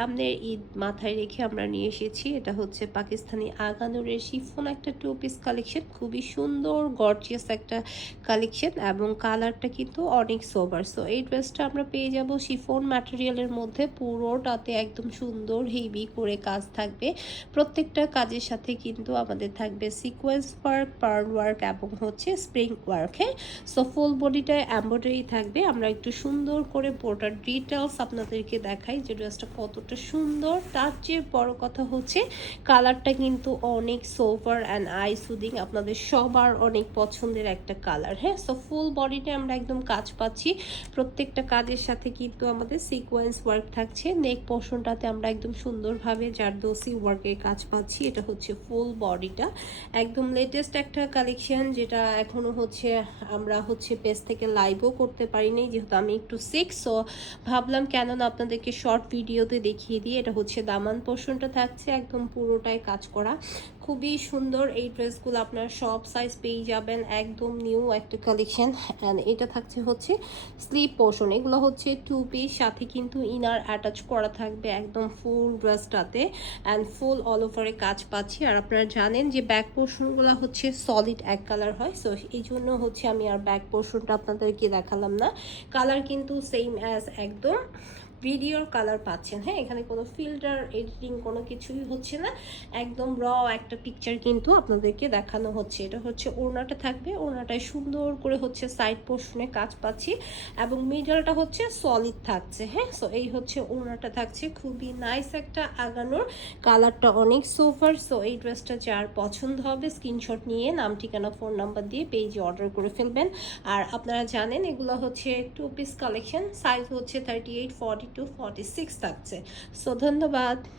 সামনের ঈদ মাথায় রেখে আমরা নিয়ে এসেছি। এটা হচ্ছে পাকিস্তানি আগানুরের শিফন একটা টু পিস কালেকশন। খুবই সুন্দর গর্জিয়াস একটা কালেকশন এবং কালারটা কিন্তু অনেক সোবার। সো এই ড্রেসটা আমরা পেয়ে যাব শিফন ম্যাটেরিয়ালের মধ্যে, পুরোটাতে একদম সুন্দর হেভি করে কাজ থাকবে। প্রত্যেকটা কাজের সাথে কিন্তু আমাদের থাকবে সিকোয়েন্স ওয়ার্ক, পার্ল ওয়ার্ক এবং হচ্ছে স্প্রিং ওয়ার্ক। হ্যাঁ, সো ফুল বডিটায় এমব্রয়ডারি থাকবে। আমরা একটু সুন্দর করে পুরোটার ডিটেলস আপনাদেরকে দেখাই যে ড্রেসটা কতটা সুন্দর। তার চেয়ে বড় কথা হচ্ছে কালারটা কিন্তু অনেক সোভার অ্যান্ড আই সুদিং, আপনাদের সবার অনেক পছন্দের একটা কালার। হ্যাঁ, সো ফুল বডিতে আমরা একদম কাজ পাচ্ছি। প্রত্যেকটা কাজের সাথে কিন্তু আমাদের সিকোয়েন্স ওয়ার্ক থাকছে। নেক পোর্শনটাতে আমরা একদম সুন্দরভাবে জারদোসি ওয়ার্কের কাজ পাচ্ছি। এটা হচ্ছে ফুল বডিটা, একদম লেটেস্ট একটা কালেকশন, যেটা এখনো হচ্ছে আমরা হচ্ছে পেজ থেকে লাইভও করতে পারিনি, যেহেতু আমি একটু সিক। সো ভাবলাম কেন না আপনাদেরকে শর্ট ভিডিওতে দেখিয়ে দিই। এটা হচ্ছে দামান পোর্শনটা থাকছে একদম পুরোটাই কাজ করা, খুবই সুন্দর। এই ড্রেসগুলো আপনারা সব সাইজ পেয়ে যাবেন, একদম নিউ একটা কালেকশন। অ্যান্ড এটা থাকছে হচ্ছে স্লিপ পোর্শন। এগুলো হচ্ছে টু পিস, সাথে কিন্তু ইনার অ্যাটাচ করা থাকবে একদম ফুল ড্রেসটাতে, অ্যান্ড ফুল অল ওভারে কাজ পাচ্ছি। আর আপনারা জানেন যে ব্যাক পোর্শনগুলো হচ্ছে সলিড এক কালার হয়। সো এই জন্য হচ্ছে আমি আর ব্যাক পোর্শনটা আপনাদেরকে দেখালাম না। কালার কিন্তু সেম অ্যাজ একদম ভিডিওর কালার পাচ্ছেন। হ্যাঁ, এখানে কোনো ফিল্টার এডিটিং কোনো কিছুই হচ্ছে না, একদম র একটা পিকচার কিন্তু আপনাদেরকে দেখানো হচ্ছে। এটা হচ্ছে ওড়নাটা থাকবে, ওড়নাটায় সুন্দর করে হচ্ছে সাইড পোর্শনে কাজ পাচ্ছি এবং মিডলটা হচ্ছে সলিড থাকছে। হ্যাঁ, সো এই হচ্ছে ওড়নাটা থাকছে, খুবই নাইস একটা আগানোর, কালারটা অনেক সোফার। সো এই ড্রেসটা যার পছন্দ হবে স্ক্রিনশট নিয়ে নাম ঠিকানা ফোন নাম্বার দিয়ে পেজে অর্ডার করে ফেলবেন। আর আপনারা জানেন এগুলো হচ্ছে টু পিস কালেকশন, সাইজ হচ্ছে 38, 42, 46 থাকছে। সো ধন্যবাদ।